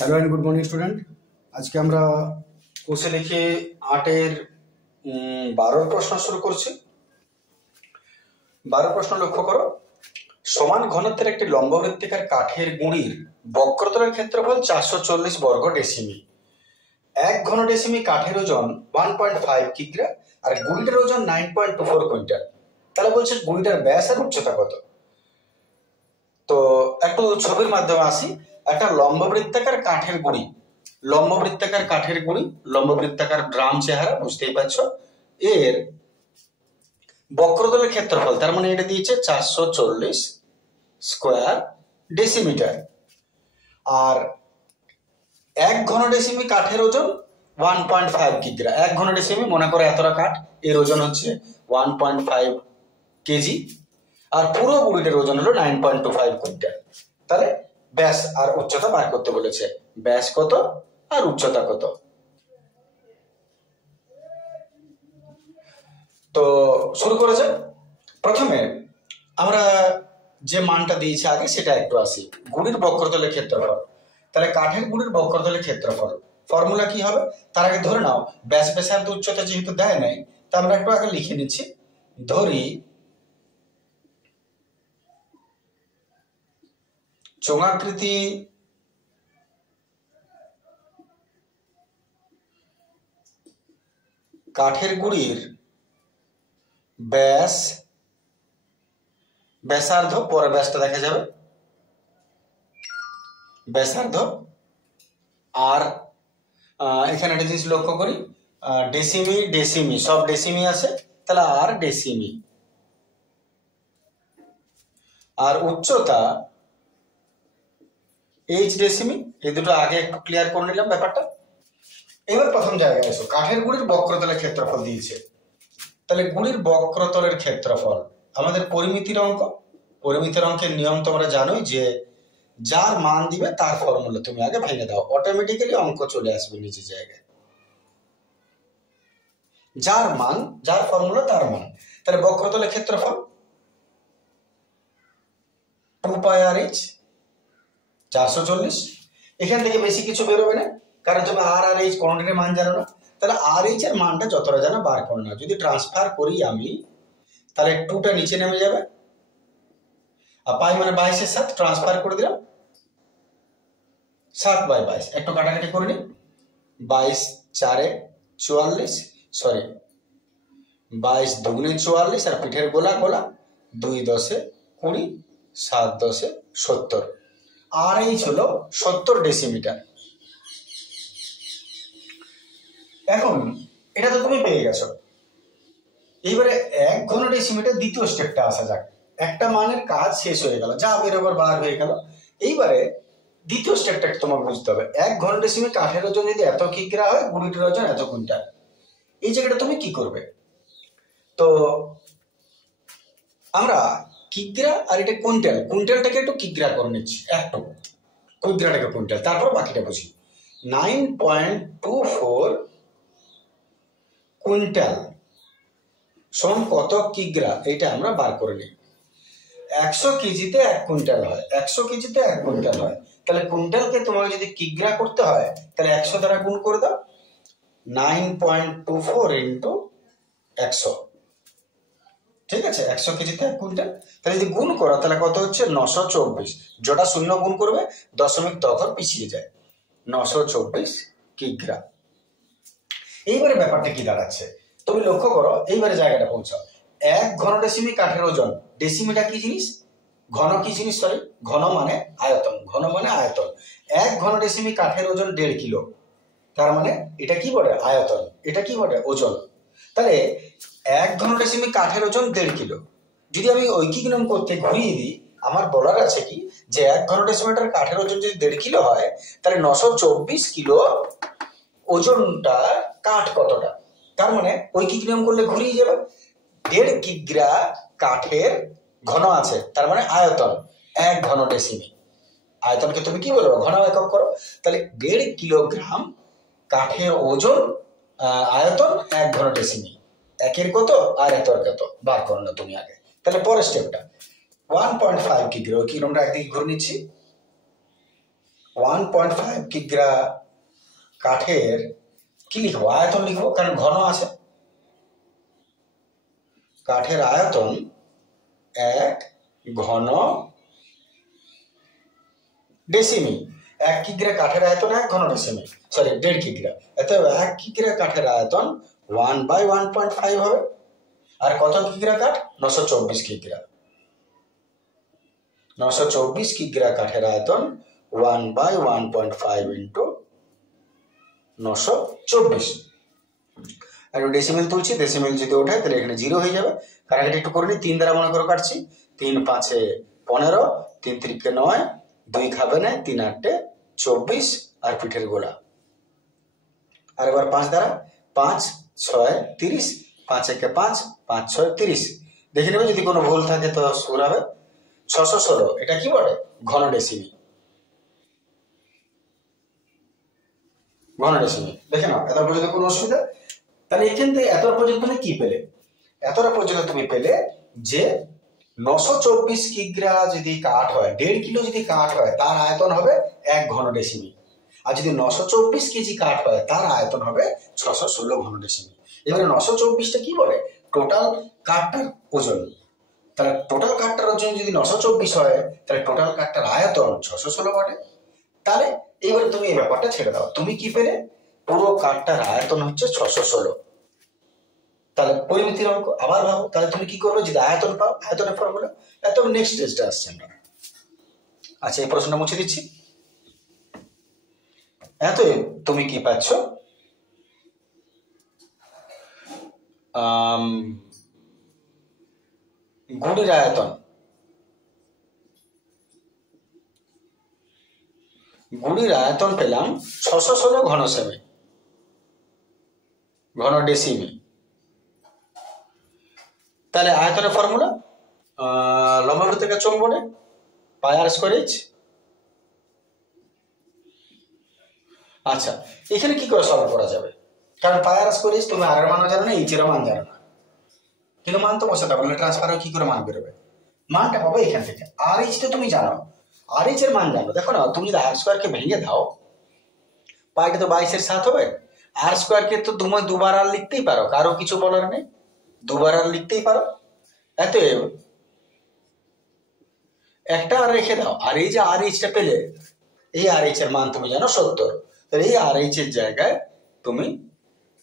Hello and good morning student. আজকে আমরা কোষে লিখে ৮-এর ১২ প্রশ্ন শুরু করছি। ১২ প্রশ্ন লক্ষ্য করো। সমান ঘনত্বের একটি লম্ববৃত্তাকার কাঠের গুঁড়ির বক্রতলের ক্ষেত্রফল ৪৪০ বর্গ ডেসিমি। ১ ঘন ডেসিমি কাঠের ওজন 1.5 কিগ্রা আর গুঁড়িটার ওজন 9.24 কুইন্টাল। তাহলে বলছে গুঁড়িটার ব্যাস আর উচ্চতা কত। তো একটু ছবির মাধ্যমে আসি। একটা লম্ববৃত্তাকার কাঠের গুঁড়ি, লম্ববৃত্তাকার ড্রাম চেহারা, বুঝতেই পারছো। এর বক্রতলের ক্ষেত্রফল, তার মানে এটা দিয়েছে ৪৪০ স্কোয়ার ডেসিমিটার। আর ১ ঘন ডেসিমি কাঠের ওজন 1.5 কিগ্রা। ১ ঘন ডেসিমি মনে করে এতটা কাঠ, এর ওজন হচ্ছে 1.5 কেজি। আর পুরো গুঁড়িটার ওজন হলো 9.25 কুইন্টাল। তাহলে ব্যাস আর উচ্চতা বার করতে বলেছে। ব্যাস কত আর উচ্চতা কত। তো শুরু করা যাক। প্রথমে আমরা যে মানটা দিয়েছি আগে সেটা একটু আসি। গুঁড়ির বক্রতলের ক্ষেত্রফল, তাহলে কাঠের গুঁড়ির বক্রতলের ক্ষেত্রফল ফর্মুলা কি হবে। তার আগে ধরে নাও ব্যাস ব্যাসার্ধ উচ্চতা যেহেতু দেয় নাই, তা আমরা একটু আগে লিখে নিচ্ছি। ধরি চোঙাকৃতি কাঠের গুঁড়ির ব্যাস, ব্যাসার্ধ, পরে ব্যাসটা দেখা যাবে, ব্যাসার্ধ। আর এখানে একটা জিনিস লক্ষ্য করি, ডেসিমি ডেসিমি সব ডেসিমি আছে, তাহলে আর ডেসিমি। আর উচ্চতা এইচ ডেসিমি। এই দুটো আগে একটু ক্লিয়ার করে নিলাম ব্যাপারটা। এবার প্রথম জায়গায় এসো। কাঠের গুঁড়ির বক্রতলের ক্ষেত্রফল দিয়েছে, তাহলে গুঁড়ির বক্রতলের ক্ষেত্রফল আমাদের পরিমিতির অঙ্ক। পরিমিতির অঙ্কের নিয়ম তোমরা জানোই যে যার মান দিবে তার ফর্মুলা তুমি আগে ভেঙে দাও, অটোমেটিক্যালি অঙ্ক চলে আসবে নিচে জায়গায়। যার মান, যার ফর্মুলা তার মান। তাহলে বক্রতলের ক্ষেত্রফল 2πr/h 440। এখান থেকে বেশি কিছু বেরোবে না, কারণ তুমি আর আর এইচ কোনটির মান জানো না। তাহলে আর এইচ এর মানটা যতটা জানো বার করো না। যদি ট্রান্সফার করি আমি, তাহলে 2টা নিচে নেমে যাবে, আর পাই মানে 22-এর সাথে ট্রান্সফার করে দিলাম 7/22। একটু কাটাকাটি করে নি। 22×4=44, সরি 22×2=44, আর পিঠের গোলা গোলা 2×10=20, 7×10=70। আর এইচ হলো 70 ডেসিমিটার। এখন এটা তো তুমি পেয়ে গেছো। এইবারে 1 ঘন ডেসিমিটার দ্বিতীয় স্টেপটা আসা যাক। একটা মানের কাজ শেষ হয়ে গেল, যা বেরোবার বার হয়ে গেল। এইবারে দ্বিতীয় স্টেপটা তোমাকে বুঝতে হবে। 1 ঘন ডেসিমি কাঠের ওজন যদি এত কিগ্রা হয়, গুঁড়িটার ওজন এত কুইন্টাল। এই জায়গাটা তুমি কি করবে? তো আমরা কিগ্রা আর এটা কুইন্টাল, কুইন্টালটাকে একটু কিগ্রা করে নিচ্ছি, একটু কিগ্রাটাকে কুইন্টাল, তারপর বাকিটা বুঝি। 9.24 কুইন্টাল সমান কত কিগ্রা, এটা আমরা বার করে নিই। 100 কেজিতে 1 কুইন্টাল হয়, 100 কেজিতে 1 কুইন্টাল হয়। তাহলে কুইন্টালকে তোমাকে যদি কিগ্রা করতে হয়, তাহলে 100 দ্বারা গুণ করে দাও। 9.24 × 100, ঠিক আছে। 100 কেজিতে 1 কুইন্টাল। তাহলে যদি গুণ করো তাহলে কত হচ্ছে? 924। যেটা শূন্য গুণ করবে দশমিক তখন পিছিয়ে যায়, 924 কিগ্রা। এইবারে ব্যাপারটা কি দাঁড়াচ্ছে তুমি লক্ষ্য করো। এইবারে জায়গাটা পৌঁছাও। 1 ঘন ডেসিমি কাঠের ওজন, ডেসিমিটা কি জিনিস, ঘন কি জিনিস, সরি ঘন মানে আয়তন, ঘন মানে আয়তন। 1 ঘন ডেসিমি কাঠের ওজন 1.5 কিলো, তার মানে এটা কি বলে? আয়তন। এটা কি বলে? ওজন। তাহলে 1 ঘন ডেসিমি কাঠের ওজন 1.5 কিলো। যদি আমি ঐকিক নিয়ম করতে ঘুরিয়ে দিই, আমার বলার আছে কি যে 1 ঘন ডেসিমিটার কাঠের ওজন যদি 1.5 কিলো হয়, তাহলে 924 কিলো ওজনটা কাঠ কতটা। তার মানে ঐকিক নিয়ম করলে ঘুরিয়ে যাবে। 1.5 কিগ্রা কাঠের ঘন আছে, তার মানে আয়তন 1 ঘন ডেসিমি। আয়তনকে তুমি কি বলবো? ঘন একক করো। তাহলে 1.5 কিলোগ্রাম কাঠের ওজন, আয়তন 1 ঘন ডেসিমি। একের কত আর এতর কত বার করো না তুমি আগে। তাহলে পরের স্টেপটা 1.5 কিগ্রা, ওই কিলোটা একদিকে ঘুরে নিচ্ছি। 1.5 কিগ্রা কাঠের কি লিখবো? আয়তন লিখবো, কারণ ঘন আছে। কাঠের আয়তন 1 ঘন ডেসিমি। 1 কিগ্রা কাঠের আয়তন 1 ঘন ডেসিমি, সরি 1.5 কিগ্রা। অতএব 1 কিগ্রা কাঠের আয়তন 1/1.5 হবে। আর কত কিগ্রা কাঠ? 924 কিগ্রা। 924 কিগ্রা কাঠের আয়তন 1/1.5 ইন্টু 924। আর ডেসিমেল তুলছি, ডেসিমেল যদি ওঠে তাহলে এখানে 0 হয়ে যাবে। কাটাকাটি একটু করে নিই। 3 দ্বারা মনে করে কাটছি। 3 5 15, 3 3 9, 2 খাবে না, 3 8 24 আর পিঠের গোলা। আর এবার 5 দ্বারা, 5 6 30, 5 1 5, 5 6 30। দেখে নেবে যদি কোনো ভুল থাকে তো সরাবে। 616 এটা কি বলে? ঘন ডেসিমি। ঘন ডেসিমি দেখে নাও। এত পর্যন্ত কোনো অসুবিধা? তাহলে এখান থেকে এত পর্যন্ত তুমি কি পেলে? এতটা পর্যন্ত তুমি পেলে যে 924 কিগ্রা যদি কাঠ হয়, 1.5 কিলো যদি কাঠ হয়, তার আয়তন হবে 1 ঘন ডেসিমি। আর যদি 924 কেজি কাঠ হয়, তার আয়তন হবে 616 ঘন ডেসিমি। এবারে 924টা কি বলে? টোটাল কাঠটার ওজন। তাহলে টোটাল কাঠটার ওজন যদি 924 হয়, তাহলে টোটাল কাঠটার আয়তন 616 বটে। তাহলে এবারে তুমি এই ব্যাপারটা ছেড়ে দাও। তুমি কি পেলে? পুরো কাঠটার আয়তন হচ্ছে 616। তাহলে পরিমিতির অঙ্ক আবার ভাবো। তাহলে তুমি কি করবে? যদি আয়তন পাও, আয়তনের ফর্মুলা। এত নেক্সট স্টেজটা আসছে আমরা। আচ্ছা, এই প্রশ্নটা মুছে দিচ্ছি। এত তুমি কি পাচ্ছ? গুড়ির আয়তন, গুড়ির আয়তন পেলাম 616 ঘন সেমি, ঘন ডেসিমি। তাহলে আয়তনের ফর্মুলা লম্বা বৃত্তাকার চৌম্বনে পাই আর স্কয়ার এইচ। আচ্ছা, এখানে কি করে সলভ করা যাবে? কারণ পাই আর স্কয়ার এইচ তুমি আর এর মানও জানো না, এইচ এর মান জানো না, কিন্তু মান তো বসাতে হবে, ট্রান্সফারে কি করে মান বেরোবে? মানটা পাবো এখান থেকে। আর এইচ তো তুমি জানো, আর এইচ এর মান জানো। দেখো না, তুমি যদি আর স্কয়ারকে ভেঙে দাও, পাইটা তো 22/7 হবে। আর স্কয়ারকে তো তুমি দুবার আর লিখতেই পারো, কারো কিছু বলার নেই, দুবার আর লিখতেই পারো। এত একটা আর রেখে দাও। আর এই যে আর এইচটা পেলে, এই আর এইচ এর মান তুমি জানো 70। তাহলে এই আর এইচ এর জায়গায় তুমি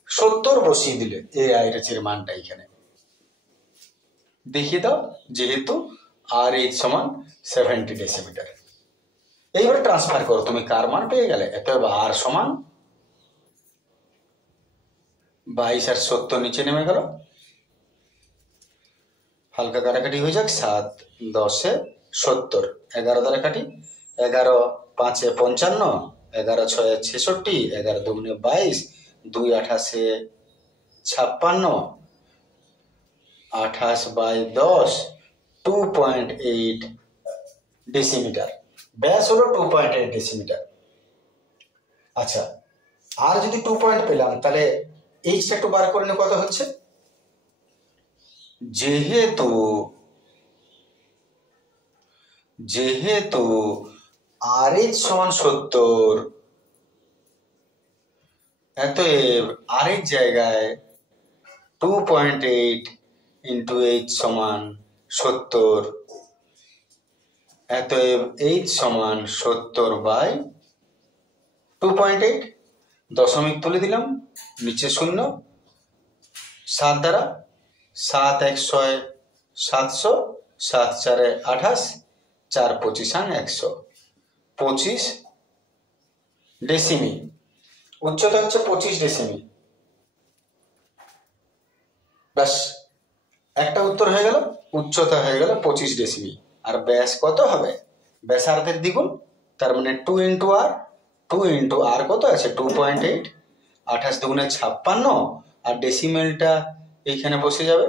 70 বসিয়ে দিলে এই আর এইচ এর মানটা এখানে দেখিয়ে দাও, যেহেতু আর এইচ সমান 70 ডেসিমিটার। এইবার ট্রান্সফার করো, তুমি কার মান পেয়ে গেলে। অতএব আর সমান 22 আর 70 নিচে নেমে গেল। হালকা কাটাকাটি হয়ে যাক। 7 10 70, 11 দ্বারা কাটি। 11 5 55, 11 6 66, 11 2 22, 2 28 56, 28/10, 2.8 ডেসিমিটার। ব্যাস হলো 2.8 ডেসিমিটার। আচ্ছা, আর যদি 2 পয়েন্ট পেলাম, তাহলে এইচটা একটু বার করে নিয়ে কত হচ্ছে। যেহেতু আর এইচ সমান 70, অতএব আর এইচ জায়গায় 2.8 ইন্টু এইচ সমান 70। অতএব এইচ সমান 70/2.8। দশমিক তুলে দিলাম, নিচে 0। 7 দ্বারা, 7 1 6 700, 7 4 28, 4 25 100, 25 ডেসিমি। উচ্চতা হচ্ছে 25 ডেসিমি। ব্যাস, একটা উত্তর হয়ে গেল। উচ্চতা হয়ে গেল 25 ডেসিমি। আর ব্যাস কত হবে? ব্যাসার্ধের দ্বিগুণ, তার মানে 2 ইন্টু আর। 2 ইন্টু আর কত আছে? 2.8। 28 দুগুণে 56, আর ডেসিমেলটা এইখানে বসে যাবে,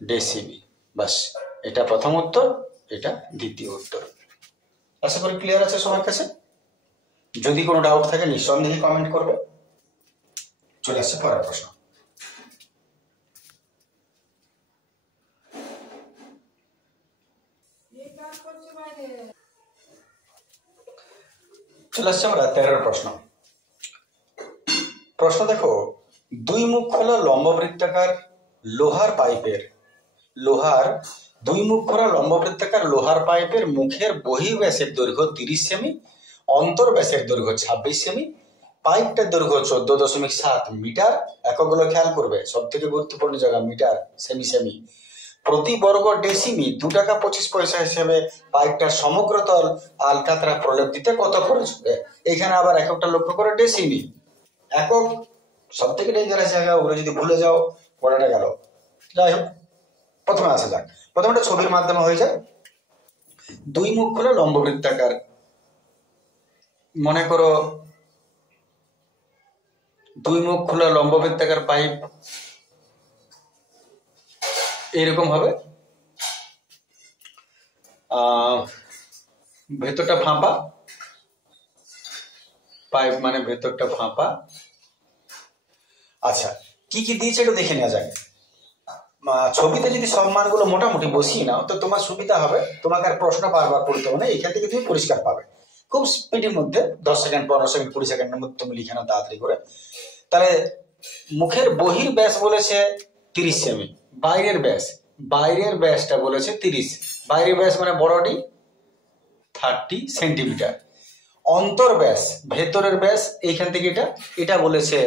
ডেসিমি। বাস, এটা প্রথম উত্তর, এটা দ্বিতীয় উত্তর। আশা করি ক্লিয়ার আছে সবার কাছে। যদি কোনো ডাউট থাকে নিঃসন্দেহে কমেন্ট করবে। চলে আসছে পরের প্রশ্ন। চলে আসছে আমরা 13 প্রশ্ন। প্রশ্ন দেখো, দুই মুখ খোলা লম্ববৃত্তাকার লোহার পাইপের লোহার পাইপের মুখের বহির্ব্যাসের দৈর্ঘ্য 30 সেমি, অন্তর ব্যাসের দৈর্ঘ্য 26 সেমি, পাইপটার দৈর্ঘ্য 14.7 মিটার। এককগুলো খেয়াল করবে, সব থেকে গুরুত্বপূর্ণ জায়গা মিটার, সেমি। প্রতি বর্গ ডেসিমি 2 টাকা 25 পয়সা হিসেবে পাইপটার সমগ্র তল আলকাতরা প্রলেপ দিতে কত খরচ হবে? এখানে আবার এককটা লক্ষ্য করে ডেসিমি, একক সব থেকে ডেঞ্জারাস জায়গা, ওগুলো যদি ভুলে যাও পড়াটা গেল। যাই হোক, প্রথমে আসা যাক, প্রথমে একটা ছবির মাধ্যমে হয়ে যায়। দুই মুখ খোলা লম্ববৃত্তাকার, মনে করো দুই মুখ খোলা লম্ববৃত্তাকার পাইপ এইরকম হবে, ভেতরটা ফাঁপা, পাইপ মানে ভেতরটা ফাঁপা। আচ্ছা, কি কি দিয়েছে এটা দেখে নেওয়া যায়। ছবিতে যদি সব মানগুলো মোটামুটি বসিয়ে নাও তো তোমার সুবিধা হবে, তোমাকে আর প্রশ্ন বারবার পড়তে হবে না, এখান থেকে তুমি পরিষ্কার পাবে খুব স্পিডের মধ্যে। 10 সেকেন্ড 15 সেকেন্ড 20 সেকেন্ডের মধ্যে তুমি লিখে নাও তাড়াতাড়ি করে। তাহলে মুখের বহির ব্যাস বলেছে 30 সেমি, বাইরের ব্যাসটা বলেছে 30, বাইরের ব্যাস মানে বড়ডি 30 সেন্টিমিটার, অন্তর ব্যাস ভেতরের ব্যাস এইখান থেকে এটা বলেছে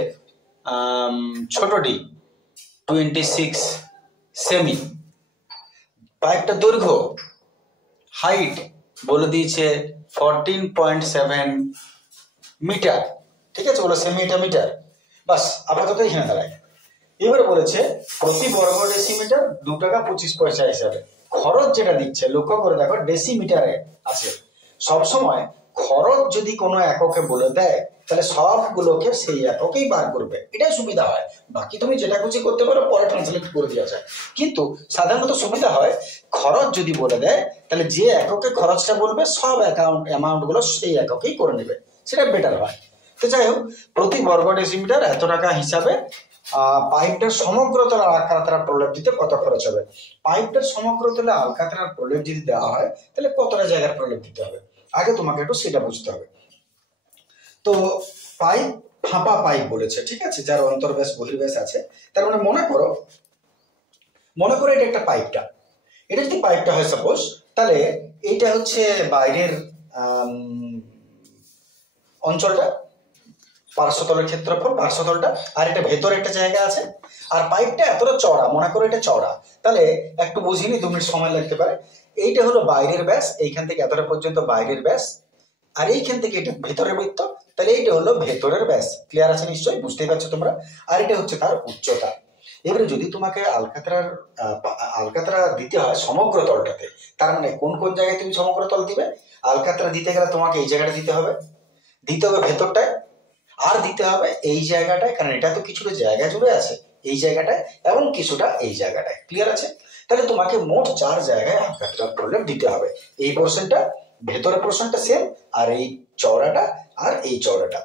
ছোট ডি 26 সেমি, পাইপটা দৈর্ঘ্য হাইট বলে দিয়েছে 14.7 মিটার, ঠিক আছে, বলে সেমি এটা মিটার, বাস আপাতত এখানে দাঁড়ায়। এবারে বলেছে প্রতি বর্গ ডেসিমিটার 2 টাকা 25 পয়সা হিসাবে খরচ যেটা দিচ্ছে, লক্ষ্য করে দেখো ডেসিমিটারে আছে। সবসময় খরচ যদি কোনো এককে বলে দেয় তাহলে সবগুলোকে সেই এককেই বার করবে, এটাই সুবিধা হয়। বাকি তুমি যেটা খুশি করতে পারো, পরে ট্রান্সলেট করে দেওয়া যায়, কিন্তু সাধারণত সুবিধা হয় খরচ যদি বলে দেয় তাহলে যে এককে খরচটা বলবে সব অ্যামাউন্ট গুলো সেই এককেই করে নেবে, সেটা বেটার হয়। তো যাই হোক, প্রতি বর্গ ডেসিমিটার এত টাকা হিসাবে পাইপটার সমগ্র তলে আলকাতরা প্রলেপ দিতে কত খরচ হবে। পাইপটার সমগ্র তলে আলকাতরা প্রলেপ যদি দেওয়া হয় তাহলে কতটা জায়গার প্রলেপ দিতে হবে, আগে তোমাকে একটু সেটা বুঝতে হবে। তো পাইপ ফাঁপা পাইপ বলেছে, ঠিক আছে, যার অন্তর্ব্যাস বহির্ব্যাস আছে। তার মানে মনে করো এটা একটা পাইপটা, এটা যদি পাইপটা হয় সাপোজ, তাহলে এইটা হচ্ছে বাইরের অঞ্চলটা, পার্শ্বতলের ক্ষেত্রফল পার্শ্বতলটা, আর এটা ভেতরে একটা জায়গা আছে, আর পাইপটা এতটা চওড়া, মনে করো এটা চওড়া, তাহলে একটু বুঝিনি 2 মিনিট সময় লাগতে পারে। এইটা হলো বাইরের ব্যাস, এইখান থেকে এতটা পর্যন্ত বাইরের ব্যাস, আর এইখান থেকে এটা ভেতরের বৃত্ত, তাহলে এইটা হলো ভেতরের ব্যাস। ক্লিয়ার আছে নিশ্চয়ই, বুঝতেই পারছো তোমরা। আর এটা হচ্ছে তার উচ্চতা। এবারে যদি তোমাকে আলকাতরা দিতে হয় সমগ্র তলটাতে, তার মানে কোন কোন জায়গায় তুমি সমগ্র তল দিবে? আলকাতরা দিতে গেলে তোমাকে এই জায়গাটা দিতে হবে ভেতরটায়, আর দিতে হবে এই জায়গাটায়, কারণ এটা তো কিছুটা জায়গা জুড়ে আছে, এই জায়গাটায় এবং কিছুটা এই জায়গাটায়। ক্লিয়ার আছে? তাহলে তোমাকে মোট 4 জায়গায় আলকাতরা প্রলেপ দিতে হবে। এই পোর্শনটা, ভেতরের পোর্শনটা সেম, আর এই চওড়াটা আর এই চওড়াটা।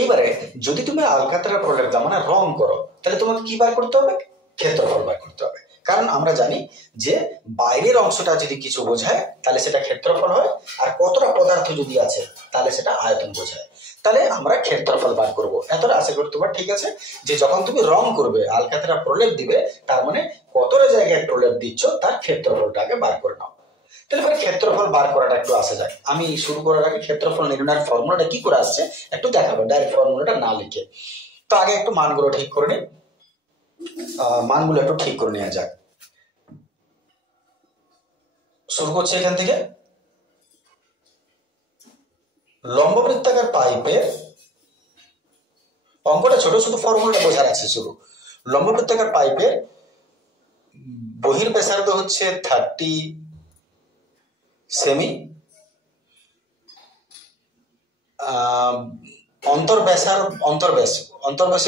এইবারে যদি তুমি আলকাতরা প্রলেপ দাও মানে রং করো, তাহলে তোমাকে কি বার করতে হবে? ক্ষেত্রফল বার করতে হবে। কারণ আমরা জানি যে বাইরের অংশটা যদি কিছু বোঝায় তাহলে সেটা ক্ষেত্রফল হয়, আর কতটা পদার্থ যদি আছে তাহলে সেটা আয়তন বোঝায়। তাহলে আমরা ক্ষেত্রফল বার করব। এতটা আশা করি তোমার ঠিক আছে, যে যখন তুমি রং করবে আলকাতরা প্রলেপ দিবে, তার মানে কতটা জায়গায় প্রলেপ দিচ্ছ তার ক্ষেত্রফলটা আগে বার করে নাও। তাহলে পরে ক্ষেত্রফল বার করাটা একটু আসা যাক। আমি শুরু করার আগে ক্ষেত্রফল নির্ণয়ের ফর্মুলাটা কি করে আসছে একটু দেখাবো, ডাইরেক্ট ফর্মুলাটা না লিখে। তো আগে একটু মানগুলো ঠিক করে নিই, মানগুলো একটু ঠিক করে নেওয়া যাক। শুরু করছি এখান থেকে। লম্ববৃত্তাকার পাইপের অঙ্কটা ছোট, শুধু ফর্মুলাটা বোঝার আছে শুরু। লম্ববৃত্তাকার পাইপের বহির্ব্যাসার্ধ হচ্ছে 30 সেমি, অন্তর্ব্যাস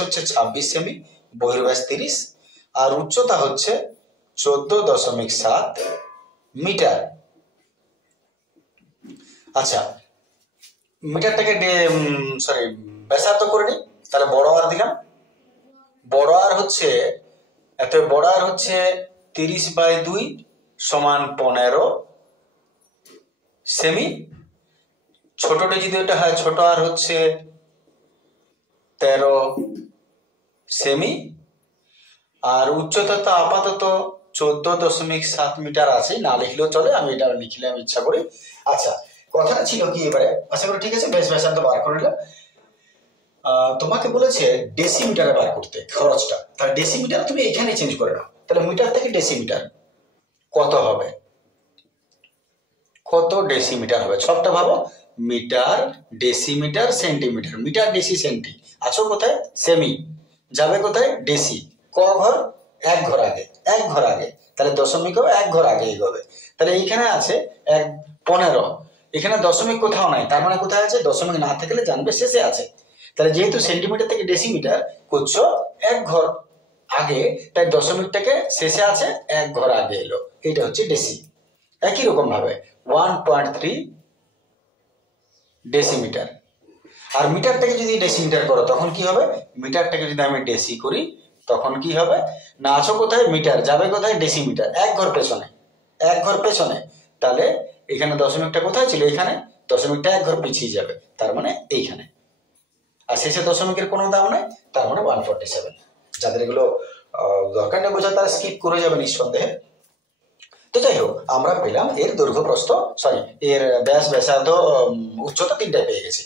হচ্ছে 26 সেমি, বহির্ব্যাস 30, আর উচ্চতা হচ্ছে 14.7 মিটার। আচ্ছা, মিটারটাকে ব্যাসার্ধ করে নিই, তাহলে বড় আর দিলাম। বড় আর হচ্ছে 30/2 = 15 সেমি, ছোটটা যদি ওটা হয়, ছোট আর হচ্ছে 13 সেমি, আর উচ্চতা তো আপাতত 14.7 মিটার আছে, না লিখলেও চলে, আমি এটা লিখলে আমি ইচ্ছা করি। আচ্ছা, কথাটা ছিল কি এবারে, আশা করি ঠিক আছে, বেশ ব্যাসার্ধ বার করে নিলাম। তোমাকে বলেছে ডেসিমিটারে বার করতে খরচটা, তাহলে ডেসিমিটার তুমি এখানে চেঞ্জ করে নাও, তাহলে মিটার থেকে ডেসিমিটার কত হবে, কত ডেসিমিটার হবে, সবটা ভাবো, metre decimetre centimetre, metre deci centi, আছো কোথায়, সেমি, যাবে কোথায়, ডেসি, ক ঘর, এক ঘর আগে, এক ঘর আগে, তাহলে দশমিক হবে এক ঘর আগে হবে, তাহলে এইখানে আছে 15, এখানে দশমিক কোথাও নাই, তার মানে কোথায় আছে, দশমিক না থাকলে জানবে শেষে আছে, তাহলে যেহেতু সেন্টিমিটার থেকে ডেসিমিটার করছো এক ঘর আগে, তাই দশমিকটাকে শেষে আছে এক ঘর আগে এলো, এটা হচ্ছে ডেসি। একই রকম ভাবে 1.3 ডেসিমিটার, আর মিটারটাকে যদি ডেসিমিটার করো তখন কি হবে, মিটারটাকে যদি আমি ডেসি করি তখন কি হবে, না আছো কোথায়, মিটার, যাবে কোথায়, ডেসিমিটার, এক ঘর পেছনে, এক ঘর পেছনে, তাহলে এখানে দশমিকটা কোথায় ছিল, এখানে, দশমিকটা এক ঘর পিছিয়ে যাবে, তার মানে এইখানে, আর শেষে দশমিকের কোনো দাম নাই, তার মানে 147। যাদের এগুলো দরকার নেই বোঝা তারা স্কিপ করে যাবে নিঃসন্দেহে। তো যাই হোক, আমরা পেলাম এর দৈর্ঘ্য প্রস্থ, সরি এর ব্যাস, ব্যাসার্ধ, উচ্চতা তিনটাই পেয়ে গেছি,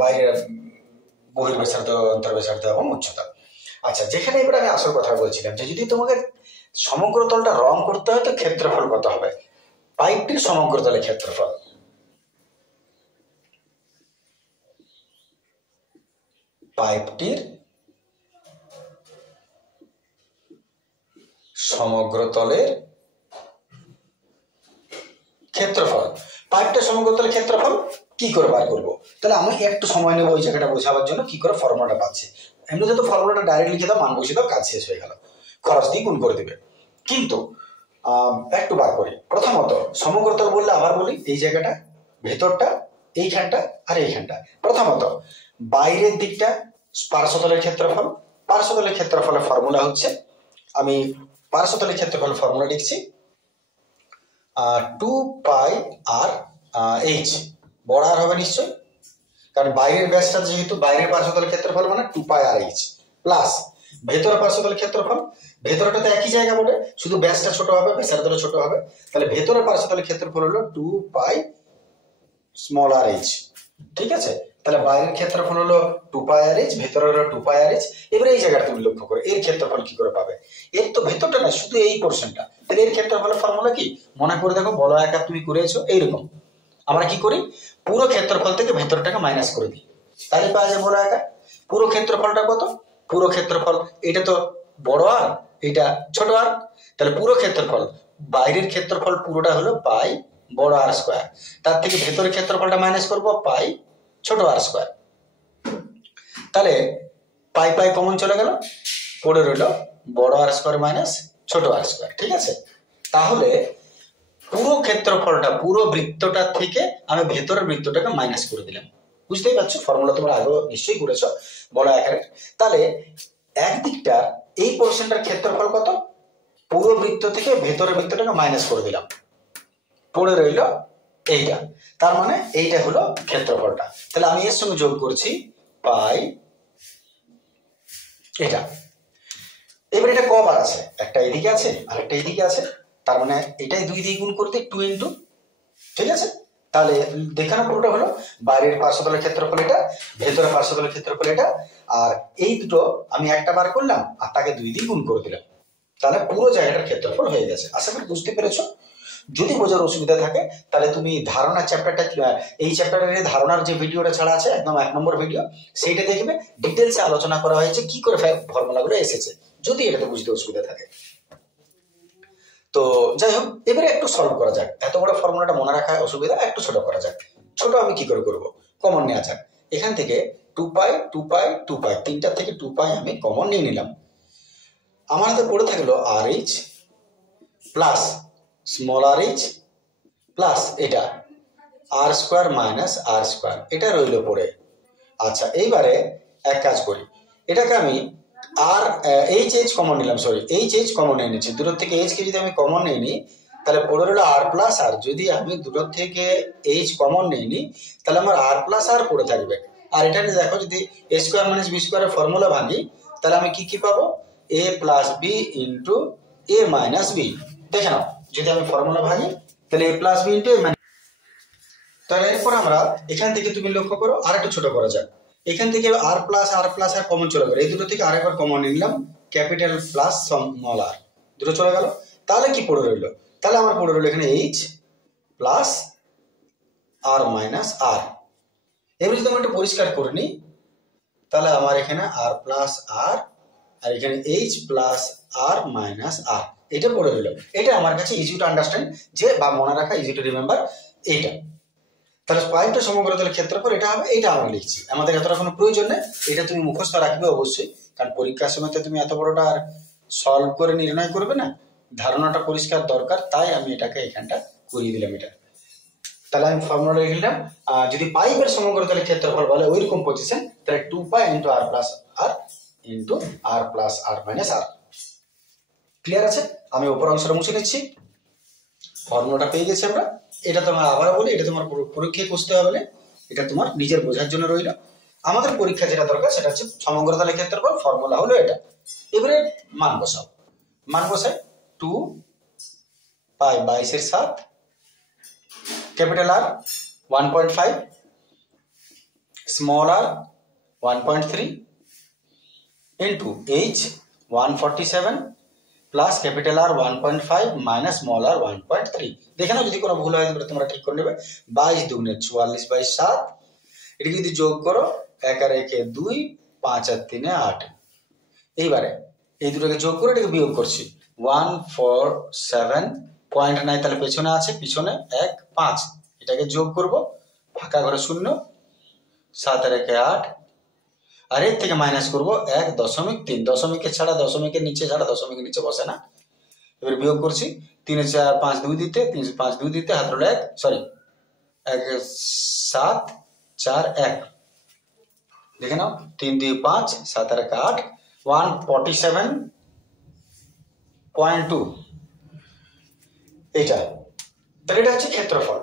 বাইরের বহির ব্যাসার্ধ, অন্তর ব্যাসার্ধ এবং উচ্চতা। আচ্ছা, যেখানে এবার আমি আসল কথা বলছিলাম যে যদি তোমাকে সমগ্র তলটা রং করতে হয় তো ক্ষেত্রফল কত হবে, পাইপটির সমগ্র তলের ক্ষেত্রফল, পাইপটির সমগ্র তলের ক্ষেত্রফল, পাইপটা সমগ্র তলের ক্ষেত্রফল কি করে বার করবো, তাহলে আমি একটু সময় নেবো ওই জায়গাটা বোঝাবার জন্য কি করে ফর্মুলাটা পাচ্ছি। এমনিতে তো ফর্মুলাটা ডাইরেক্ট লিখে দাও, মান বসিয়ে দাও, কাজ শেষ হয়ে গেল, খরচ দিয়ে গুণ করে দেবে। কিন্তু একটু বার করি, প্রথমত সমগ্র তল বললে আবার বলি, এই জায়গাটা, ভেতরটা, এইখানটা আর এইখানটা, প্রথমত বাইরের দিকটা পার্শ্বতলের ক্ষেত্রফল, পার্শ্বতলের ক্ষেত্রফলের ফর্মুলা হচ্ছে, আমি পার্শ্বতলের ক্ষেত্রফল ফর্মুলা লিখছি 2 π r h, বড় আর হবে নিশ্চয়, কারণ বাইরের ব্যাসটা যেহেতু, বাইরের পার্শ্বতলের ক্ষেত্রফল মানে 2 π r h, প্লাস ভেতরের পার্শ্বতলের ক্ষেত্রফল, ভেতরটা তো একই জায়গা বলে, শুধু ব্যাসটা ছোট হবে, ব্যাসার্ধটা ছোট হবে, তাহলে ভেতরের পার্শ্বতলের ক্ষেত্রফল হলো 2 π r h, ঠিক আছে, তাহলে বাইরের ক্ষেত্রফল হলো 2 π r h, ভেতরের হলো 2 π r h। এবারে এই জায়গাটা তুমি লক্ষ্য করো, এর ক্ষেত্রফল কি করে পাবে, এর তো ভেতরটা না, শুধু এই পোর্শনটা, তাহলে এর ক্ষেত্রফলের ফর্মুলা কি, মনে করে দেখো, বড় আকার তুমি করেছো এইরকম, আমরা কি করি, পুরো ক্ষেত্রফল থেকে ভেতরটাকে মাইনাস করে দিই, তাহলে পাওয়া যায় বড় আকার। পুরো ক্ষেত্রফলটা কত, পুরো ক্ষেত্রফল, এটা তো বড় আর এটা ছোট আর, তাহলে পুরো ক্ষেত্রফল, বাইরের ক্ষেত্রফল পুরোটা হলো পাই বড় আর স্কোয়ার, তার থেকে ভেতরের ক্ষেত্রফলটা মাইনাস করবো পাই ছোট আর স্কোয়ার, তাহলে পাই পাই কমন চলে গেল, পড়ে রইল বড় আর স্কোয়ার মাইনাস ছোট আর স্কোয়ার, ঠিক আছে। তাহলে পুরো ক্ষেত্রফলটা, পুরো বৃত্তটা থেকে আমি ভেতরের বৃত্তটাকে মাইনাস করে দিলাম, বুঝতেই পারছো, ফর্মুলা তোমরা আগেও নিশ্চয়ই করেছো বড় আকারে। তাহলে একদিকটা এই পোর্শনটার ক্ষেত্রফল কত, পুরো বৃত্ত থেকে ভেতরের বৃত্তটাকে মাইনাস করে দিলাম, পড়ে রইল এইটা, তার মানে এইটা হলো ক্ষেত্রফলটা, তাহলে আমি এর সঙ্গে যোগ করছি পাই এটা। এবার এটা কবার আছে, একটা এদিকে আছে আর একটা এদিকে আছে, তার মানে এটাই 2 দিয়ে গুণ করতে 2 ইন্টু, ঠিক আছে, তাহলে দেখানো পুরোটা হলো বাইরের পার্শ্বতলের ক্ষেত্রফল এটা, ভেতরের পার্শ্বতলের ক্ষেত্রফল এটা, আর এই দুটো আমি একটা বার করলাম আর তাকে 2 দিয়ে গুণ করে দিলাম, তাহলে পুরো জায়গাটার ক্ষেত্রফল হয়ে গেছে। আশা করি বুঝতে পেরেছো। যদি বোঝার অসুবিধা থাকে তাহলে তুমি ধারণা চ্যাপ্টারটা, এই চ্যাপ্টারের ধারণার যে ভিডিওটা ছাড়া আছে একদম 1 নম্বর ভিডিও, সেইটা দেখবে, ডিটেলসে আলোচনা করা হয়েছে কি করে ফর্মুলাগুলো এসেছে, যদি এটাতে বুঝতে অসুবিধা থাকে। তো যাই হোক, এবারে একটু সলভ করা যাক, এত বড় ফর্মুলাটা মনে রাখা অসুবিধা, একটু ছোট করা যাক। ছোট আমি কি করে করব, কমন নেওয়া যাক, এখান থেকে 2 π 2 π 2 π, তিনটা থেকে 2 π আমি কমন নিয়ে নিলাম, আমার হাতে পড়ে থাকলো আর এইচ প্লাস স্মল আর এইচ প্লাস এটা আর স্কোয়ার মাইনাস আর স্কোয়ার, এটা রইল পড়ে। আচ্ছা, এইবারে এক কাজ করি, এটাকে আমি আর এইচ এইচ কমন নিলাম, সরি এইচ এইচ কমন নিয়ে নিচ্ছি, দূরের থেকে এইচ কে যদি আমি কমন নিয়ে নিই তাহলে পড়ে রইল আর প্লাস আর। যদি আমি দুটো থেকে এইচ কমন নিইনি তাহলে আমার আর প্লাস আর পড়ে থাকবে। আর এটা দেখো, যদি এ স্কোয়ার মাইনাস বি স্কোয়ারের ফর্মুলা ভাঙি তাহলে আমি কি পাবো, এ প্লাস বি ইন্টু এ মাইনাস বি। দেখে নাও, যদি আমি ফর্মুলা ভাঙি তাহলে এ প্লাস বি ইন্টু এ মাইনাস। তাহলে এরপর আমরা এখান থেকে তুমি লক্ষ্য করো, আর একটু ছোট করা যাক। এখান থেকে আর প্লাস আর কমন চলে গেল, এই দুটো থেকে আরেকবার কমন নিলাম, ক্যাপিটাল প্লাস স্মল আর, দুটো চলে গেল। তাহলে কি পড়ে রইল, তাহলে আমার পড়ে রইল এখানে এইচ প্লাস আর মাইনাস আর। এবার যদি আমি একটু পরিষ্কার করে নিই তাহলে আমার এখানে আর প্লাস আর আর এখানে এইচ প্লাস আর মাইনাস আর, এটা পড়ে রইল। এটা আমার কাছে ইজি টু আন্ডারস্ট্যান্ড, যে বা মনে রাখা, ইজি টু রিমেম্বার এইটা। তাহলে পয়েন্টটা সমগ্র তাহলে ক্ষেত্রফল এটা হবে, এটা আমরা লিখছি, আমাদের এতটা কোনো প্রয়োজন নেই। এটা তুমি মুখস্থ রাখবে অবশ্যই, কারণ পরীক্ষার সময় তুমি এত বড়টা আর সলভ করে নির্ণয় করবে না, ধারণাটা পরিষ্কার দরকার, তাই আমি এটাকে এখানটা করিয়ে দিলাম এটা। তাহলে আমি ফর্মুলা লিখলাম, যদি পাইপের সমগ্র তাহলে ক্ষেত্রফল বলে ওইরকম পজিশন, তাহলে 2π ইন্টু আর প্লাস আর ইন্টু আর প্লাস আর মাইনাস আর। ক্লিয়ার আছে? আমি উপর অংশটা মুছে নিচ্ছি, ফর্মুলাটা পেয়ে গেছি আমরা। এটা তোমার আবার বলি, এটা তোমার পরীক্ষায় বুঝতে হবে না, এটা তোমার নিজের বোঝার জন্য রইল। আমাদের পরীক্ষা যেটা দরকার সেটা হচ্ছে সমগ্র তাহলে ক্ষেত্রফল, ফর্মুলা হলো এটা। এবারে মান বসাও, মান বসাই 2π 22/7, capital R 1.5, small R 1.3 into H 147 plus capital R 1.5 minus small R 1.3। দেখে নাও, যদি কোনো ভুল হয় তোমরা ঠিক করে নেবে। 22 দুগুণে 44/7, এটাকে যদি যোগ করো 1 আর 1 2, 5 আর 3 8। এইবারে এই দুটোকে যোগ করে এটাকে বিয়োগ করছি, 147 পয়েন্ট নাই তাহলে পেছনে আছে, পিছনে 1 5, এটাকে যোগ করব, ফাঁকা ঘরে 0, 7 আর 1 8, আর এর থেকে মাইনাস করবো 1.3, দশমিকের ছাড়া দশমিকের নিচে ছাড়া দশমিকের নিচে বসে না। এবার বিয়োগ করছি, 3 4 5 2 দিতে, 3 5 2 দিতে হাত রইল 1, সরি 1 7 4 1, দেখে নাও 3 2 5 7 আর 1 8, 147.2 এটা। তাহলে এটা হচ্ছে ক্ষেত্রফল।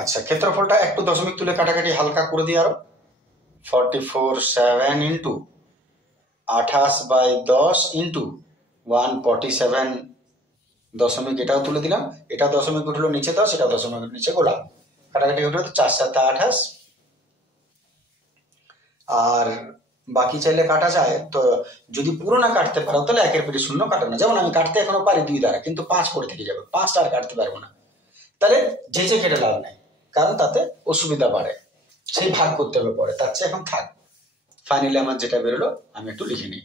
আচ্ছা, ক্ষেত্রফলটা একটু দশমিক তুলে কাটাকাটি হালকা করে দিই আরো, 44/7 ইন্টু 28/10 ইন্টু 147 দশমিক, এটাও তুলে দিলাম, এটা দশমিক উঠলো নিচে 10, এটা দশমিক নিচে গোলাম, কাটাকাটি উঠলো 4 7 28। আর বাকি চাইলে কাটা যায়, তো যদি পুরো না কাটতে পারো তাহলে 1 এর পেটে 0 কাটো না। যেমন আমি কাটতে এখনো পারি 2 দ্বারা, কিন্তু 5 পড়ে থেকে যাবে, 5টা আর কাটতে পারবো না। তাহলে যে কেটে লাভ নেই, কারণ তাতে অসুবিধা বাড়ে, সেই ভাগ করতে হবে পরে, তার চেয়ে এখন থাক। ফাইনালি আমার যেটা বেরোলো আমি একটু লিখে নিই,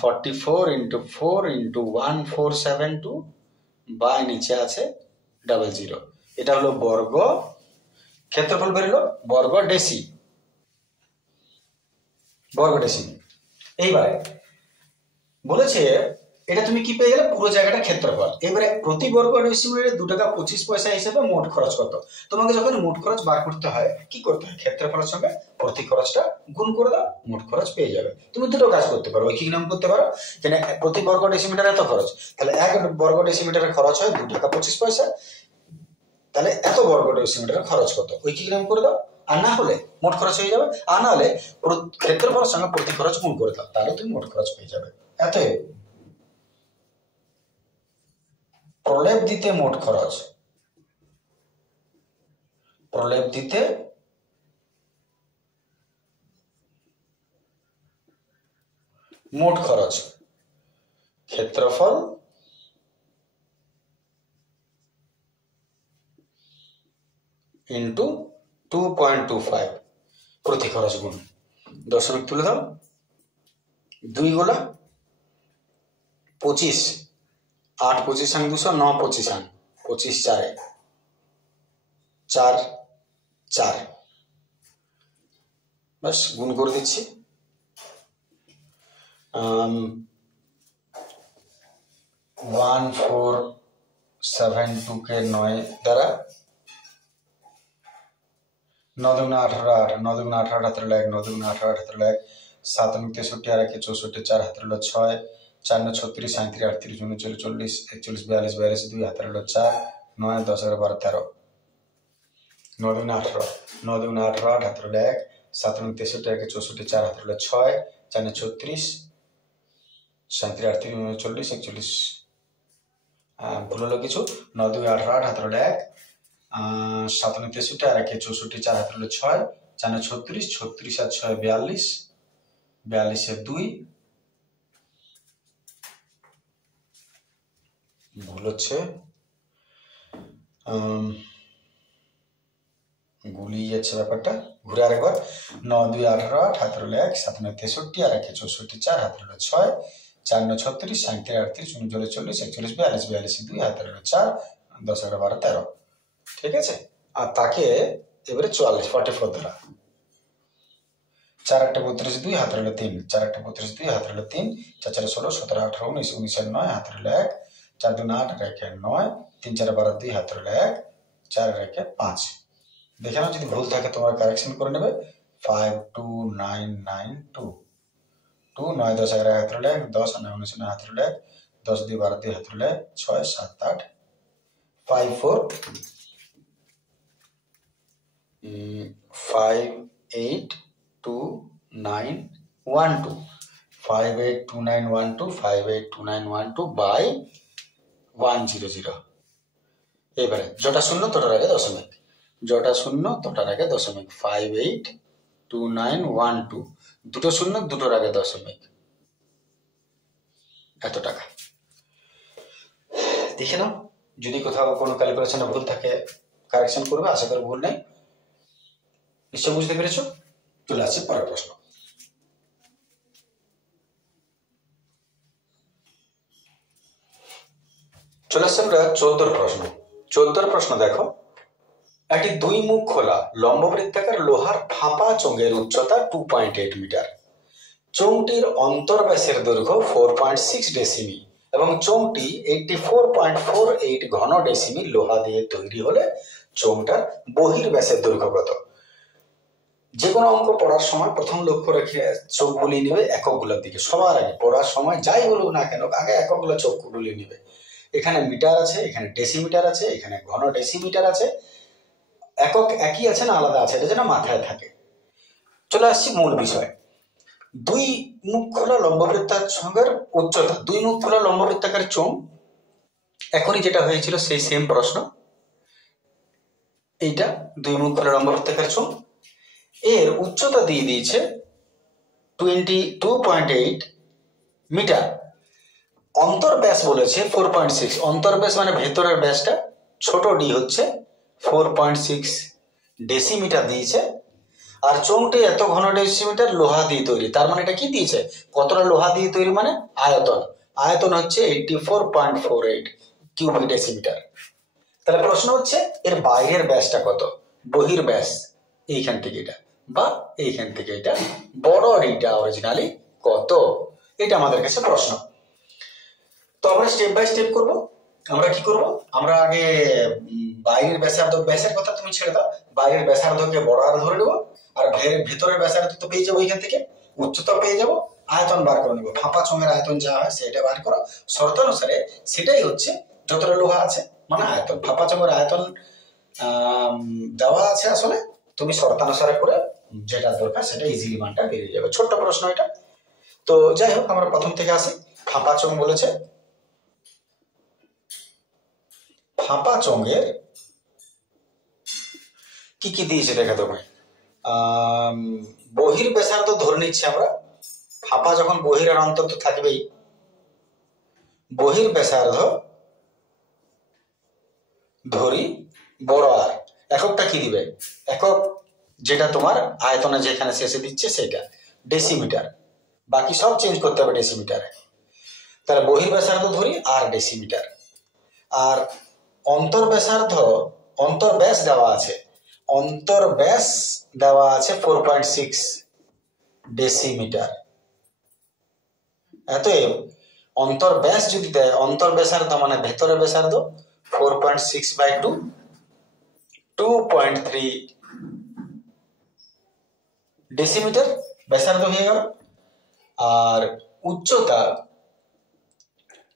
44 ইন্টু 4 ইন্টু 1472 বাই নিচে আছে 00, এটা হলো বর্গ, ক্ষেত্রফল বেরোলো বর্গ ডেসি, বর্গ ডেসি। এইবারে বলেছে এটা তুমি কি পেয়ে গেলে, পুরো জায়গাটা ক্ষেত্রফল। এবারে প্রতি বর্গ ডেসিমিটারে 2 টাকা 25 পয়সা হিসেবে মোট খরচ কত। তোমাকে যখন মোট খরচ বার করতে হয় কি করতে হয়, ক্ষেত্রফলের সঙ্গে প্রতি খরচটা গুণ করে দাও, মোট খরচ পেয়ে যাবে। তুমি দুটো কাজ করতে পারো, ঐকিক নিয়ম করতে পারো, যেন প্রতি বর্গ ডেসিমিটার এত খরচ, তাহলে 1 বর্গ ডেসিমিটারের খরচ হয় 2 টাকা 25 পয়সা, তাহলে এত বর্গ ডেসিমিটারের খরচ কত, ঐকিক নিয়ম করে দাও। আর না হলে মোট খরচ হয়ে যাবে, আর না হলে ক্ষেত্রফলের সঙ্গে প্রতি খরচ গুণ করে দাও, তাহলে তুমি মোট খরচ পেয়ে যাবে। এতই। প্রলেপ দিতে মোট খরচ, প্রলেপ দিতে মোট খরচ, ক্ষেত্রফল ইন্টু 2.25 প্রতি খরচ গুণ, দশমিক তুলে দাও, 2 গোলা 25, 8 25 200, 9 25 25 4 4 4, বাস গুণ করে দিচ্ছি। 1472 কে 9 দ্বারা, 9 দুগুণে 18 8, 9 দুগুণে 18 হাতে 1, 9 দুগুণে 18 হাতে 1, 7 63 আর 1 64, 4 হাতে 6, 4 9 36 37 38 39 40 41 42 2 হাতের হলো 4 9 10 11 12 13 9 2 18 9 2 18 8 হাতের হলো 1 7 9 63 1 64 4 হাতের হলো 6 4 9 36 37 38 39 40 ভুল হলো কিছু 9 2 18 8 হাতের হলো 1 7 9 63 আর 1 64 4 হাতের হলো 6 4 9 36 36 আর 6 42 42 এর 2 ভুল হচ্ছে গুলিয়ে যাচ্ছে ব্যাপারটা ঘুরে আরেকবার 9 2 18 8 হাতের হলো 1 7 9 63 আর 1 64 4 হাতের হলো 6 4 9 36 37 38 39 40 41 42 42 2 হাতের হলো 4 10 11 12 13 ঠিক আছে। আর তাকে এবারে 44 ধরা 4 8 32 2 হাতের হলো 3 4 8 32 2 হাতের হলো 3 4 4 16 17 18 19 19 আর 9 হাতের হলো 1 4 2 8 আর 1 9 3 4 12 2 হাতের হলো 1 4 আর 1 5 দেখে নাও যদি ভুল থাকে তোমরা কারেকশন করে নেবে 5 2 9 9 2 2 9 10 11 হাতের হলো 1 10 আর 9 19 হাতের হলো 1 10 2 12 2 হাতের হলো 1 6 7 8 5 4 5 8 2 9 1 2 5 8 2 9 1 2 5 8 2 9 1 2 by 100 এবারে যেটা শূন্য তোটার আগে দশমিক যেটা শূন্য তোটার আগে দশমিক 5 8 2 9 1 2 দুটো শূন্য দুটোর আগে দশমিক এত টাকা দেখে নাও যদি কোথাও কোনো ক্যালকুলেশনে ভুল থাকে কারেকশন করবে আশা করি ভুল নেই নিশ্চয় বুঝতে পেরেছো চলে আসছে পরের প্রশ্ন চলে আসছে আমরা 14 প্রশ্ন 14 প্রশ্ন দেখো একটি দুই মুখ খোলা লম্ববৃত্তাকার লোহার ফাঁপা চোঙের উচ্চতা 2.8 মিটার চোঙটির অন্তর্ব্যাসের দৈর্ঘ্য 4.6 ডেসিমি এবং চোঙটি 84.48 ঘন ডেসিমি লোহা দিয়ে তৈরি হলে চোঙটার বহির্ব্যাসের দৈর্ঘ্য কত যে কোনো অঙ্ক পড়ার সময় প্রথম লক্ষ্য রেখে চোখ বুলিয়ে নেবে এককগুলোর দিকে সবার আগে পড়ার সময় যাই বলুক না কেন আগে এককগুলো চোখ বুলিয়ে নেবে এখানে মিটার আছে এখানে ডেসিমিটার আছে এখানে ঘন ডেসিমিটার আছে একক একই আছে না আলাদা আছে এটা যেন মাথায় থাকে চলে আসছি মূল বিষয় দুই মুখ খোলা লম্ববৃত্তাকার চোঙের উচ্চতা দুই মুখ খোলা লম্ববৃত্তাকার চোঙ এখনই যেটা হয়েছিল সেই সেম প্রশ্ন এইটা দুই মুখ খোলা লম্ববৃত্তাকার চোঙ এর উচ্চতা দিয়ে দিয়েছে 22.8 মিটার অন্তর্ব্যাস বলেছে 4.6 অন্তর্ব্যাস মানে ভেতরের ব্যাসটা ছোট ডি হচ্ছে 4.6 ডেসিমিটার দিয়েছে আর চোঙটি এত ঘন ডেসিমিটার লোহা দিয়ে তৈরি তার মানে এটা কি দিয়েছে কতটা লোহা দিয়ে তৈরি মানে আয়তন আয়তন হচ্ছে 84.48 কিউবিক ডেসিমিটার তাহলে প্রশ্ন হচ্ছে এর বাইরের ব্যাসটা কত বহির ব্যাস এইখান থেকে এটা বা এইখান থেকে এটা বড় ডিটা অরিজিনালি কত এটা আমাদের কাছে প্রশ্ন তো আমরা স্টেপ বাই স্টেপ করব আমরা কি করব আমরা আগে বাইরের ব্যাসের কথা তুমি ছেড়ে দাও বাইরের ব্যাসার্ধকে বড় আর ধরে নেবো আর ভেতরের ব্যাসার্ধ তো পেয়ে যাবো এখান থেকে উচ্চতা পেয়ে যাবো আয়তন বার করে নেবো ফাঁপা চোঙের আয়তন যা হয় সেটা বার করো শর্ত অনুসারে সেটাই হচ্ছে যতটা লোহা আছে মানে আয়তন ফাঁপা চোঙের আয়তন দেওয়া আছে আসলে তুমি শর্তানুসারে করে যেটা দরকার সেটা ইজিলি মানটা বেরিয়ে যাবে ছোট্ট প্রশ্ন এটা তো যাই হোক আমরা প্রথম থেকে আসি ফাঁপা চোঙ বলেছে ফাঁপা চোঙের কি কি দিয়েছে দেখা তোমায় বহির ব্যাসার্ধ ধরে নিচ্ছি আমরা ফাঁপা যখন বহির আর অন্তর তো থাকবেই বহির ব্যাসার্ধ ধরি বড় আর এককটা কি দিবে একক যেটা তোমার আয়তনে যেখানে শেষে দিচ্ছে সেটা ডেসিমিটার বাকি সব চেঞ্জ করতে হবে ডেসিমিটারে তাহলে বহির ব্যাসার্ধ ধরি আর ডেসিমিটার আর অন্তর্ব্যাসার্ধ অন্তর্ব্যাস দেওয়া আছে অন্তর্ব্যাস দেওয়া আছে 4.6 ডেসিমিটার এতএব অন্তর্ব্যাস যদি দেয় অন্তর্ব্যাসার্ধ মানে ভেতরের ব্যাসার্ধ 4.6 by 2 2.3 ডেসিমিটার ব্যাসার্ধ হয়ে গেল আর উচ্চতা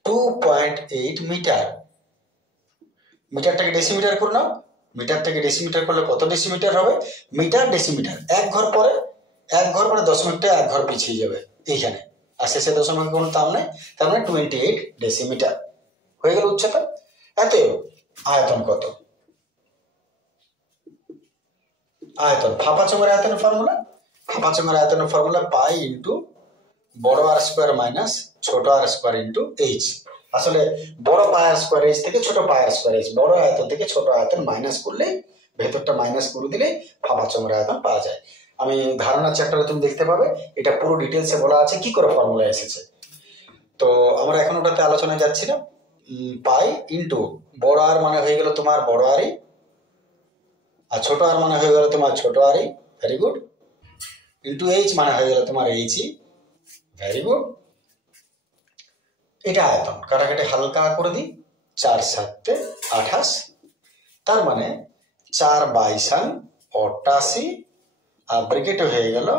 2.8 মিটার। মিটারটাকে ডেসিমিটার করে নাও, মিটারটাকে ডেসিমিটার করলে কত ডেসিমিটার হবে? মিটার ডেসিমিটার, এক ঘর পরে দশমিকটা এক ঘর পিছিয়ে যাবে এইখানে, আর শেষে দশমিকের কোনো দাম নেই, তার মানে 28 ডেসিমিটার হয়ে গেল উচ্চতা। অতএব আয়তন কত? আয়তন, ফাঁপা চোঙের আয়তনের ফর্মুলা, ফাঁপা চোঙের আয়তনের ফর্মুলা পাই ইন্টু বড় আর স্কোয়ার মাইনাস ছোট আর স্কোয়ার ইন্টু এইচ। আসলে বড় পাই আর স্কোয়ার এইচ থেকে ছোট পাই আর স্কোয়ার এইচ, বড় আয়তন থেকে ছোট আয়তন মাইনাস করলে, ভেতরটা মাইনাস করে দিলে ফাঁপা চোঙের আয়তন পাওয়া যায়। আমি ধারণা চ্যাপ্টারে তুমি দেখতে পাবে, এটা পুরো ডিটেলসে বলা আছে কি করে ফর্মুলা এসেছে। তো আমরা এখন ওটাতে আলোচনায় যাচ্ছি না। পাই ইন্টু বড় আর মানে হয়ে গেল তোমার বড় আরই, আর ছোট আর মানে হয়ে গেল তোমার ছোট আরই, ভেরি গুড, ইন্টু এইচ মানে হয়ে গেল তোমার এইচই, ভেরি গুড। এটা আয়তন, কাটাকাটি হালকা করে দিই, 4 7 28, তার মানে 4 22 88, আর ব্রেকেটে হয়ে গেল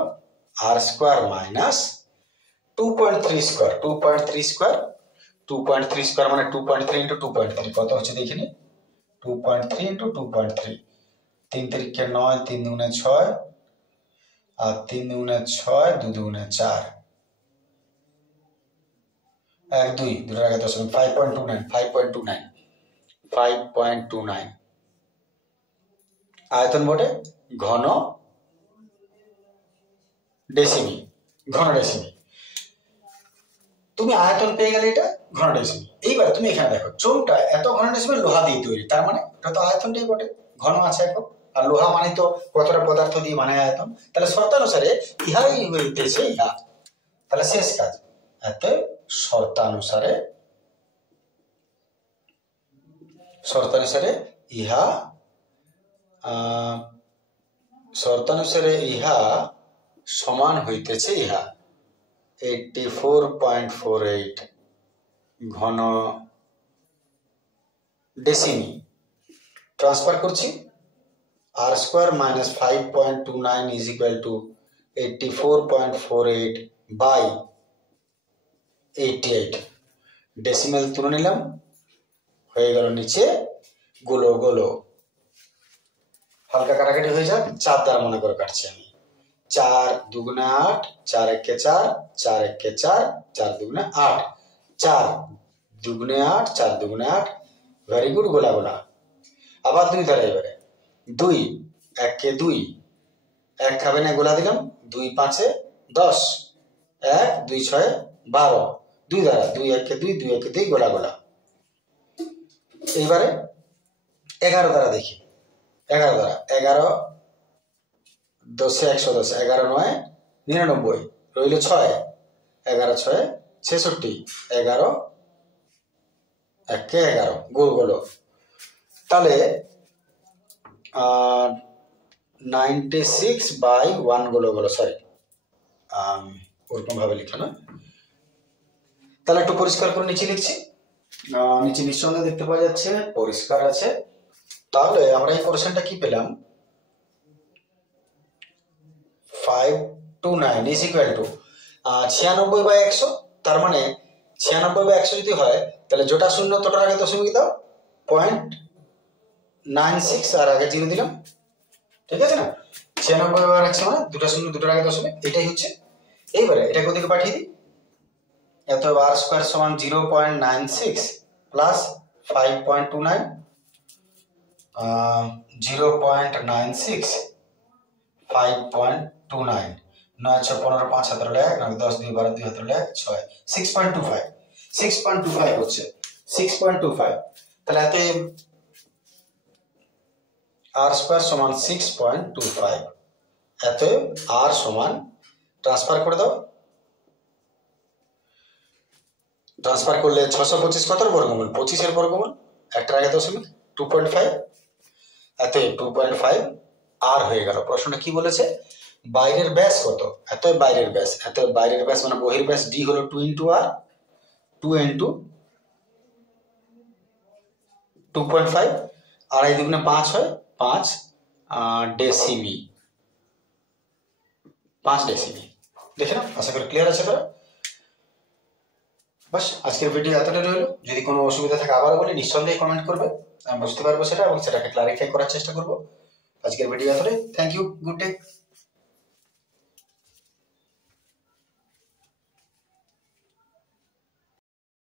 R square minus 2.3 square, 2.3 square, 2.3 square মানে 2.3 ইন্টু 2.3 কত হচ্ছে দেখিনি, 2.3 ইন্টু 2.3, 3 3 9, 3 2 6, আর 3 2 6, 2 2 4, 1 2 দুটোর আগে দশমিক, 5.29, 5.29, 5.29 আয়তন বটে, ঘন ডেসিমি, ঘন ডেসিমি। তুমি আয়তন পেয়ে গেলে, এটা ঘন ডেসিমি। এইবার তুমি এখানে দেখো, চোঙটা এত ঘন ডেসিমি লোহা দিয়ে তৈরি, তার মানে এটা তো আয়তনটাই বটে, ঘন আছে এখন, আর লোহা মানে তো কতটা পদার্থ দিয়ে বানায় আয়তন, তাহলে শর্তানুসারে ইহাই হইতেছে ইহা, তাহলে শেষ কাজ। এত শর্তানুসারে ইহা, শর্তানুসারে ইহা সমান হইতেছে ইহা 84.48 ঘন ডেসিমি। ট্রান্সফার করছি, R square minus 5.29 is equal to 84.48 by 88, decimal তুলে নিলাম, হয়ে গেল নিচে গোলো গোলো, হালকা কাটাকাটি হয়ে যাক, 4 দ্বারা মনে করে কাটছি আমি, 4 2 8, 4 1 4, 4 1 4, 4 2 8, 4 2 8, 4 2 8, ভেরি গুড, গোলা গোলা। আবার 2 দ্বারা, এবারে 2 1 2, 1 খাবে না, গোলা দিলাম, 2 5 10, 1 2 6 12, 2 দ্বারা 2 1 2, 2 1 2, গোলা গোলা। এইবারে 11 দ্বারা দেখি, 11 দ্বারা, 11 10 110, 11 9 99, রইল 6, 11 6 66, 11 1 11, গোল গোলো। তাহলে 96 বাই 1 গোলো গোলো, সরি ওরকম ভাবে লেখা না, তাহলে একটু পরিষ্কার করে নিচে লিখছি, নিচে নিঃসন্দেহে দেখতে পাওয়া যাচ্ছে পরিষ্কার আছে। তাহলে আমরা এই কোশ্চেনটা কি পেলাম, 529 ইজ ইকুয়াল টু 96 বাই 100, তার মানে 96 বাই 100 যদি হয়, তাহলে যেটা শূন্য তোটার আগে দশমিক দাও, 0.96 আর আগে 0 দিলাম, ঠিক আছে না, 96 বাই 100 মানে দুটা শূন্য দুটার আগে দশমিক, এটাই হচ্ছে। এইবারে এটাকে ওদিকে পাঠিয়ে দিই, এত আর স্কোয়ার সমান 0.96 প্লাস 5.29, 0.96 5.29, 9 6 15 5 হাতে 1, 10 2 12 2 হাতে 1 6, 6.25, 6.25 হচ্ছে 6.25, তাহলে এত আর স্কোয়ার সমান 6.25, এত আর সমান, ট্রান্সফার করে দাও, ট্রান্সফার করলে 625 কত বর্গমূল, 25 এর বর্গমূল, একটার আগে দশমিক, 2.5, এত 2.5 আর হয়ে গেল। প্রশ্নটা কি বলেছে, বাইরের ব্যাস কত, এত বাইরের ব্যাস, এত বাইরের ব্যাস মানে বহির ব্যাস ডি হলো 2 ইন্টু আর, 2 ইন্টু 2.5, আড়াই দুগুণে 5 হয়, 5 ডেসিমি, 5 ডেসিমি। দেখে না, আশা করি ক্লিয়ার আছে। বাস আজকের ভিডিও এতটাই রইলো। যদি কোনো অসুবিধা থাকে আবারও বলি, নিঃসন্দেহে কমেন্ট করবে, আমি বুঝতে পারবো সেটা এবং সেটাকে ক্লারিফাই করার চেষ্টা করবো। আজকের ভিডিও এতটাই। Thank you, good day.